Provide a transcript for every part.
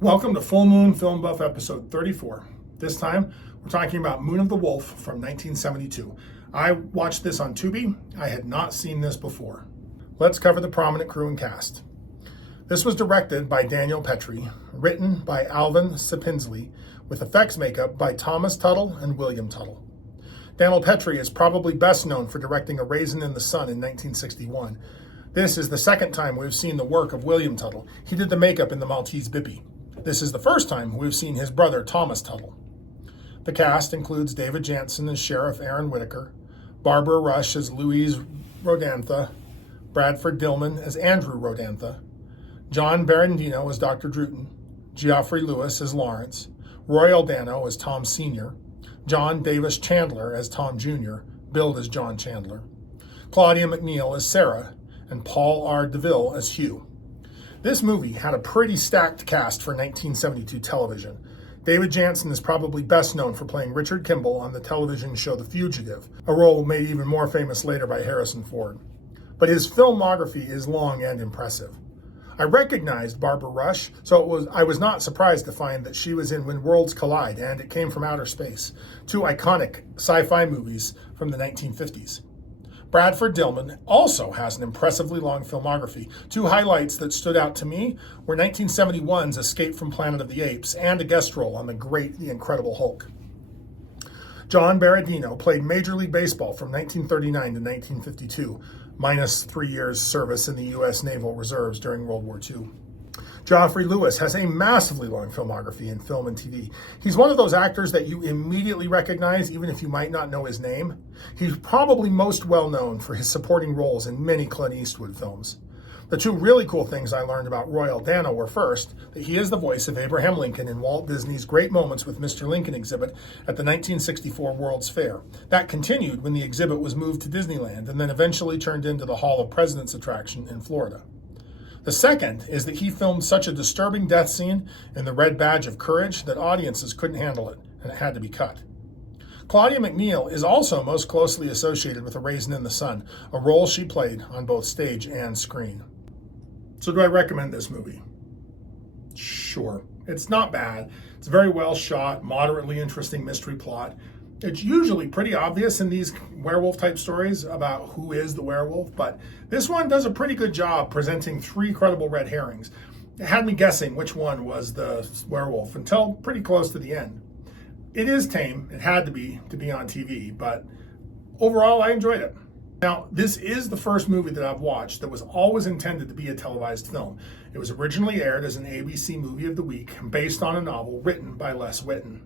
Welcome to Full Moon Film Buff episode 34. This time, we're talking about Moon of the Wolf from 1972. I watched this on Tubi. I had not seen this before. Let's cover the prominent crew and cast. This was directed by Daniel Petrie, written by Alvin Sapinsley, with effects makeup by Thomas Tuttle and William Tuttle. Daniel Petrie is probably best known for directing A Raisin in the Sun in 1961. This is the second time we've seen the work of William Tuttle. He did the makeup in The Maltese Bippy. This is the first time we've seen his brother, Thomas Tuttle. The cast includes David Janssen as Sheriff Aaron Whitaker, Barbara Rush as Louise Rodantha, Bradford Dillman as Andrew Rodantha, John Barandino as Dr. Druten, Geoffrey Lewis as Lawrence, Roy Aldano as Tom Sr., John Davis Chandler as Tom Jr., billed as John Chandler, Claudia McNeil as Sarah, and Paul R. DeVille as Hugh. This movie had a pretty stacked cast for 1972 television. David Janssen is probably best known for playing Richard Kimball on the television show The Fugitive, a role made even more famous later by Harrison Ford. But his filmography is long and impressive. I recognized Barbara Rush, so I was not surprised to find that she was in When Worlds Collide and It Came from Outer Space, two iconic sci-fi movies from the 1950s. Bradford Dillman also has an impressively long filmography. Two highlights that stood out to me were 1971's Escape from Planet of the Apes and a guest role on The Incredible Hulk. John Barandino played Major League Baseball from 1939 to 1952, minus 3 years service in the U.S. Naval Reserves during World War II. Geoffrey Lewis has a massively long filmography in film and TV. He's one of those actors that you immediately recognize even if you might not know his name. He's probably most well known for his supporting roles in many Clint Eastwood films. The two really cool things I learned about Roy Aldano were first, that he is the voice of Abraham Lincoln in Walt Disney's Great Moments with Mr. Lincoln exhibit at the 1964 World's Fair. That continued when the exhibit was moved to Disneyland and then eventually turned into the Hall of Presidents attraction in Florida. The second is that he filmed such a disturbing death scene in The Red Badge of Courage that audiences couldn't handle it, and it had to be cut. Claudia McNeil is also most closely associated with A Raisin in the Sun, a role she played on both stage and screen. So do I recommend this movie? Sure. It's not bad. It's very well shot, moderately interesting mystery plot. It's usually pretty obvious in these werewolf-type stories about who is the werewolf, but this one does a pretty good job presenting three credible red herrings. It had me guessing which one was the werewolf until pretty close to the end. It is tame. It had to be on TV, but overall, I enjoyed it. Now, this is the first movie that I've watched that was always intended to be a televised film. It was originally aired as an ABC Movie of the Week based on a novel written by Les Whitten.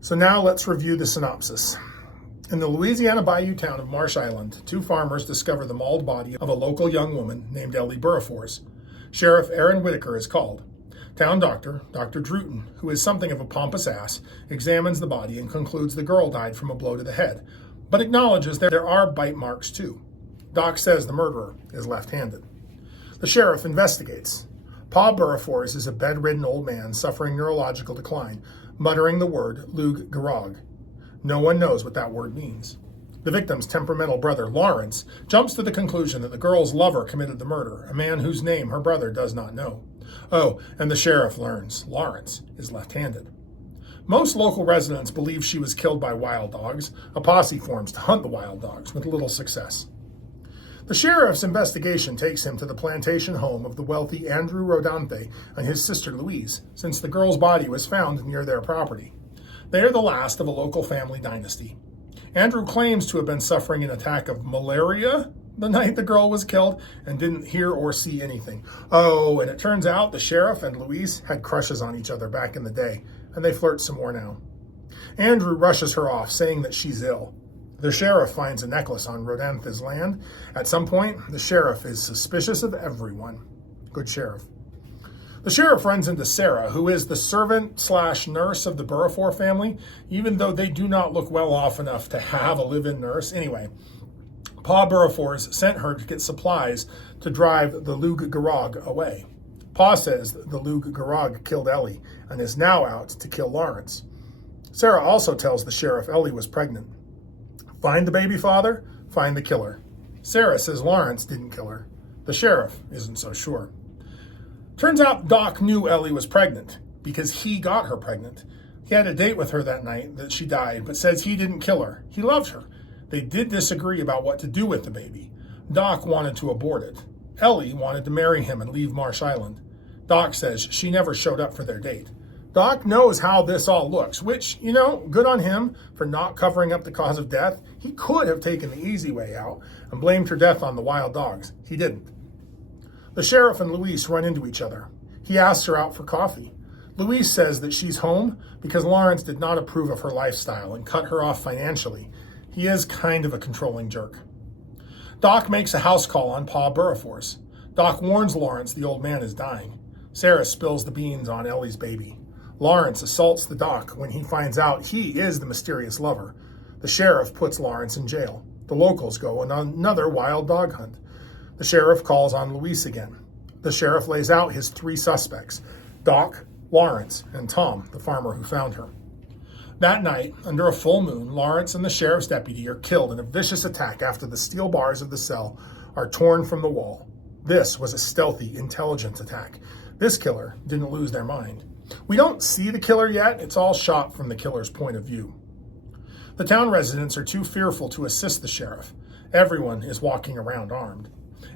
So now let's review the synopsis. In the Louisiana bayou town of Marsh Island, two farmers discover the mauled body of a local young woman named Ellie Burrifors. Sheriff Aaron Whitaker is called. Town doctor, Dr. Druten, who is something of a pompous ass, examines the body and concludes the girl died from a blow to the head, but acknowledges that there are bite marks too. Doc says the murderer is left-handed. The sheriff investigates. Pa Burrifors is a bedridden old man suffering neurological decline, muttering the word loup-garou. No one knows what that word means. The victim's temperamental brother, Lawrence, jumps to the conclusion that the girl's lover committed the murder, a man whose name her brother does not know. Oh, and the sheriff learns Lawrence is left-handed. Most local residents believe she was killed by wild dogs. A posse forms to hunt the wild dogs, with little success. The sheriff's investigation takes him to the plantation home of the wealthy Andrew Rodanthe and his sister Louise, since the girl's body was found near their property. They are the last of a local family dynasty. Andrew claims to have been suffering an attack of malaria the night the girl was killed and didn't hear or see anything. Oh, and it turns out the sheriff and Louise had crushes on each other back in the day, and they flirt some more now. Andrew rushes her off, saying that she's ill. The sheriff finds a necklace on Rodanthe's land. At some point, the sheriff is suspicious of everyone. Good sheriff. The sheriff runs into Sarah, who is the servant/nurse of the Burrifor family, even though they do not look well off enough to have a live-in nurse. Anyway, Pa Burrifors sent her to get supplies to drive the loup-garou away. Pa says the loup-garou killed Ellie and is now out to kill Lawrence. Sarah also tells the sheriff Ellie was pregnant. Find the baby father, find the killer. Sarah says Lawrence didn't kill her. The sheriff isn't so sure. Turns out Doc knew Ellie was pregnant because he got her pregnant. He had a date with her that night that she died, but says he didn't kill her. He loved her. They did disagree about what to do with the baby. Doc wanted to abort it. Ellie wanted to marry him and leave Marsh Island. Doc says she never showed up for their date. Doc knows how this all looks, which, good on him for not covering up the cause of death. He could have taken the easy way out and blamed her death on the wild dogs. He didn't. The sheriff and Louise run into each other. He asks her out for coffee. Louise says that she's home because Lawrence did not approve of her lifestyle and cut her off financially. He is kind of a controlling jerk. Doc makes a house call on Pa Burraforce. Doc warns Lawrence the old man is dying. Sarah spills the beans on Ellie's baby. Lawrence assaults the doc when he finds out he is the mysterious lover. The sheriff puts Lawrence in jail. The locals go on another wild dog hunt. The sheriff calls on Louise again. The sheriff lays out his 3 suspects: Doc, Lawrence, and Tom, the farmer who found her. That night, under a full moon, Lawrence and the sheriff's deputy are killed in a vicious attack after the steel bars of the cell are torn from the wall. This was a stealthy, intelligent attack. This killer didn't lose their mind. We don't see the killer yet. It's all shot from the killer's point of view. The town residents are too fearful to assist the sheriff. Everyone is walking around armed.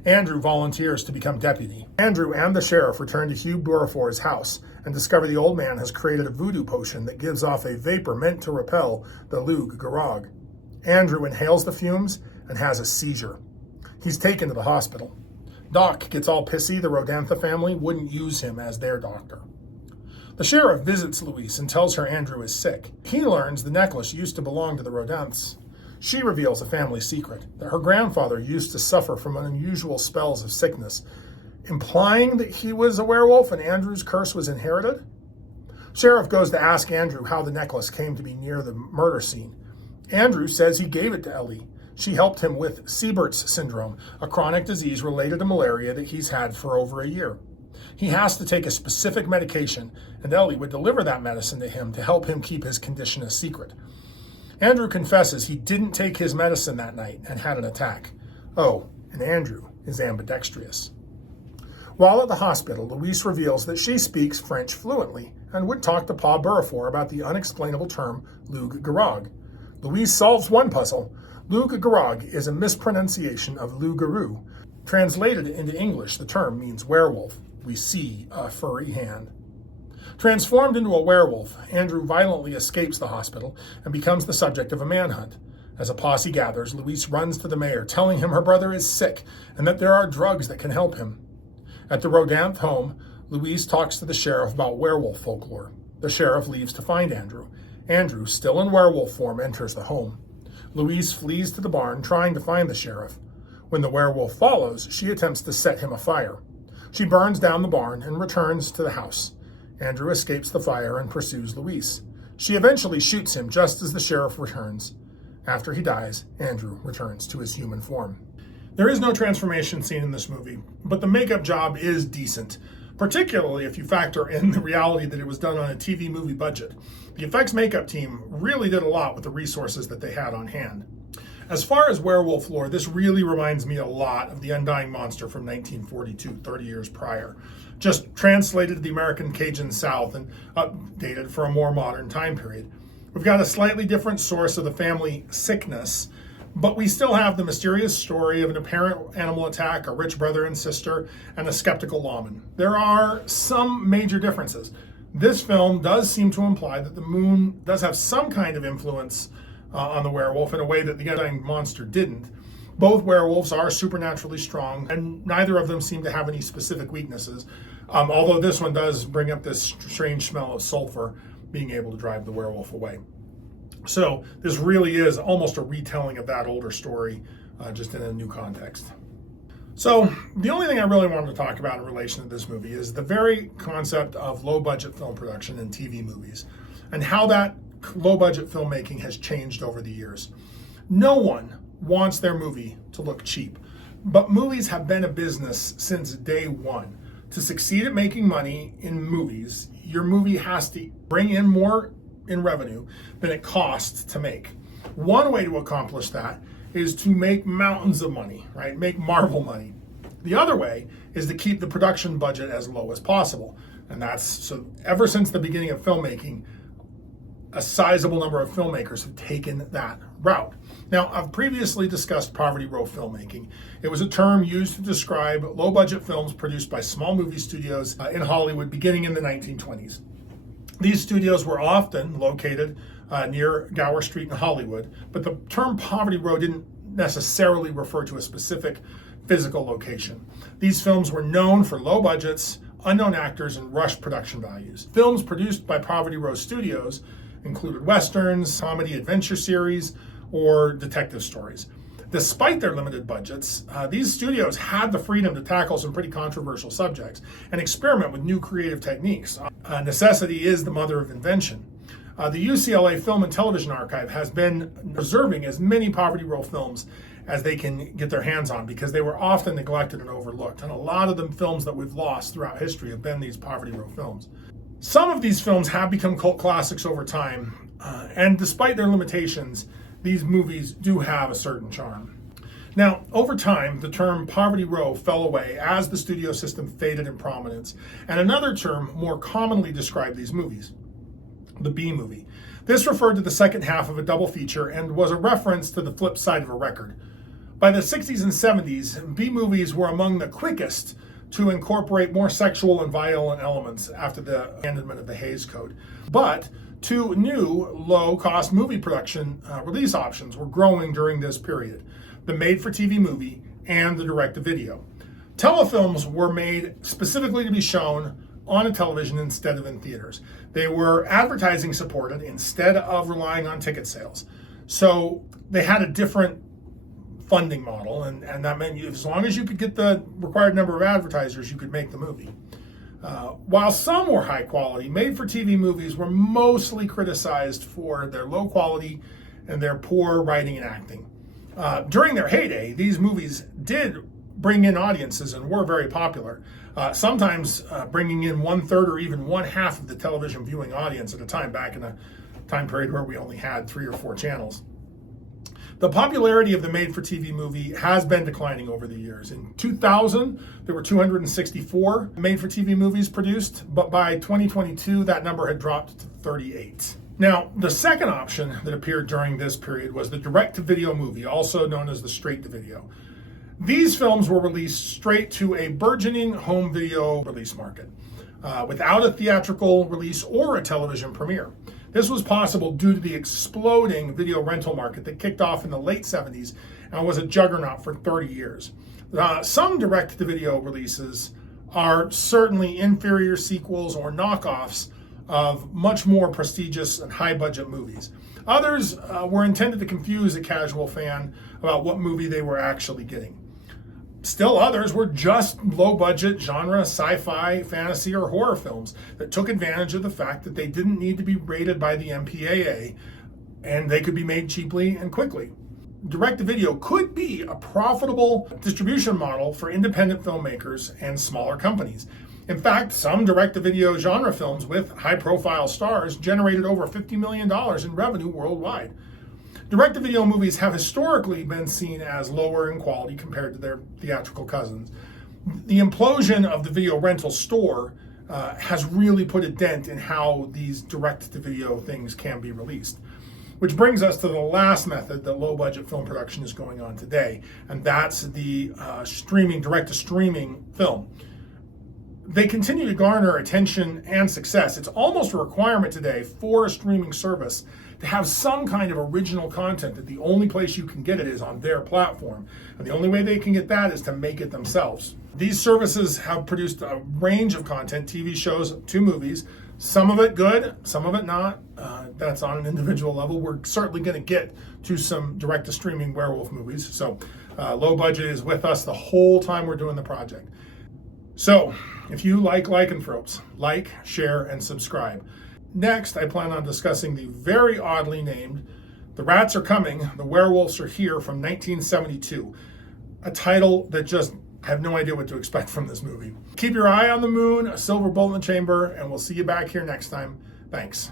Andrew volunteers to become deputy. Andrew and the sheriff return to Hugh Burrafor's house and discover the old man has created a voodoo potion that gives off a vapor meant to repel the loup-garou. Andrew inhales the fumes and has a seizure. He's taken to the hospital. Doc gets all pissy the Rodantha family wouldn't use him as their doctor. The sheriff visits Louise and tells her Andrew is sick. He learns the necklace used to belong to the Rodanths. She reveals a family secret, that her grandfather used to suffer from unusual spells of sickness, implying that he was a werewolf and Andrew's curse was inherited. Sheriff goes to ask Andrew how the necklace came to be near the murder scene. Andrew says he gave it to Ellie. She helped him with Siebert's syndrome, a chronic disease related to malaria that he's had for over a year. He has to take a specific medication, and Ellie would deliver that medicine to him to help him keep his condition a secret. Andrew confesses he didn't take his medicine that night and had an attack. Oh, and Andrew is ambidextrous. While at the hospital, Louise reveals that she speaks French fluently and would talk to Pa Burrafor about the unexplainable term loup-garou. Louise solves one puzzle. Loup-garou is a mispronunciation of loup-garou. Translated into English, the term means werewolf. We see a furry hand. Transformed into a werewolf, Andrew violently escapes the hospital and becomes the subject of a manhunt. As a posse gathers, Louise runs to the mayor, telling him her brother is sick and that there are drugs that can help him. At the Rodanth home, Louise talks to the sheriff about werewolf folklore. The sheriff leaves to find Andrew. Andrew, still in werewolf form, enters the home. Louise flees to the barn, trying to find the sheriff. When the werewolf follows, she attempts to set him afire. She burns down the barn and returns to the house. Andrew escapes the fire and pursues Louise. She eventually shoots him just as the sheriff returns. After he dies, Andrew returns to his human form. There is no transformation scene in this movie, but the makeup job is decent, particularly if you factor in the reality that it was done on a TV movie budget. The effects makeup team really did a lot with the resources that they had on hand. As far as werewolf lore, this really reminds me a lot of The Undying Monster from 1942, 30 years prior. Just translated to the American Cajun South and updated for a more modern time period. We've got a slightly different source of the family sickness, but we still have the mysterious story of an apparent animal attack, a rich brother and sister, and a skeptical lawman. There are some major differences. This film does seem to imply that the moon does have some kind of influence on the werewolf in a way that the Undying Monster didn't. Both werewolves are supernaturally strong, and neither of them seem to have any specific weaknesses, although this one does bring up this strange smell of sulfur, being able to drive the werewolf away. So this really is almost a retelling of that older story, just in a new context. So the only thing I really wanted to talk about in relation to this movie is the very concept of low-budget film production in TV movies, and how that low-budget filmmaking has changed over the years. No one wants their movie to look cheap, but movies have been a business since day one. To succeed at making money in movies, your movie has to bring in more in revenue than it costs to make. One way to accomplish that is to make mountains of money, right? Make Marvel money. The other way is to keep the production budget as low as possible. And that's so ever since the beginning of filmmaking, a sizable number of filmmakers have taken that route. Now, I've previously discussed poverty row filmmaking. It was a term used to describe low-budget films produced by small movie studios in Hollywood beginning in the 1920s. These studios were often located near Gower Street in Hollywood, but the term poverty row didn't necessarily refer to a specific physical location. These films were known for low budgets, unknown actors, and rushed production values. Films produced by poverty row studios included westerns, comedy adventure series, or detective stories. Despite their limited budgets, these studios had the freedom to tackle some pretty controversial subjects and experiment with new creative techniques. Necessity is the mother of invention. The UCLA Film and Television Archive has been preserving as many poverty row films as they can get their hands on because they were often neglected and overlooked. And a lot of the films that we've lost throughout history have been these poverty row films. Some of these films have become cult classics over time, and despite their limitations, these movies do have a certain charm. Now, over time, the term poverty row fell away as the studio system faded in prominence, and another term more commonly described these movies, the B movie. This referred to the second half of a double feature and was a reference to the flip side of a record. By the 60s and 70s, B movies were among the quickest to incorporate more sexual and violent elements after the abandonment of the Hays Code. But two new low-cost movie production release options were growing during this period: the made-for-TV movie and the direct-to-video. Telefilms were made specifically to be shown on a television instead of in theaters. They were advertising supported instead of relying on ticket sales. So they had a different funding model, and that meant as long as you could get the required number of advertisers, you could make the movie. While some were high quality, made-for-TV movies were mostly criticized for their low quality and their poor writing and acting. During their heyday, these movies did bring in audiences and were very popular, sometimes bringing in 1/3 or even 1/2 of the television viewing audience at a time, back in a time period where we only had 3 or 4 channels. The popularity of the made-for-TV movie has been declining over the years. In 2000, there were 264 made-for-TV movies produced, but by 2022, that number had dropped to 38. Now, the second option that appeared during this period was the direct-to-video movie, also known as the straight-to-video. These films were released straight to a burgeoning home video release market, without a theatrical release or a television premiere. This was possible due to the exploding video rental market that kicked off in the late 70s and was a juggernaut for 30 years. Some direct-to-video releases are certainly inferior sequels or knockoffs of much more prestigious and high-budget movies. Others were intended to confuse a casual fan about what movie they were actually getting. Still others were just low-budget genre, sci-fi, fantasy, or horror films that took advantage of the fact that they didn't need to be rated by the MPAA and they could be made cheaply and quickly. Direct-to-video could be a profitable distribution model for independent filmmakers and smaller companies. In fact, some direct-to-video genre films with high-profile stars generated over $50 million in revenue worldwide. Direct-to-video movies have historically been seen as lower in quality compared to their theatrical cousins. The implosion of the video rental store has really put a dent in how these direct-to-video things can be released. Which brings us to the last method that low-budget film production is going on today, and that's the direct-to-streaming film. They continue to garner attention and success. It's almost a requirement today for a streaming service to have some kind of original content, that the only place you can get it is on their platform. And the only way they can get that is to make it themselves. These services have produced a range of content, TV shows to movies, some of it good, some of it not. That's on an individual level. We're certainly going to get to some direct-to-streaming werewolf movies. So low budget is with us the whole time we're doing the project. So if you like lycanthropes, like, share, and subscribe. Next, I plan on discussing the very oddly named The Rats Are Coming, The Werewolves Are Here from 1972, a title that just, I have no idea what to expect from this movie. Keep your eye on the moon, a silver bullet in the chamber, and we'll see you back here next time. Thanks.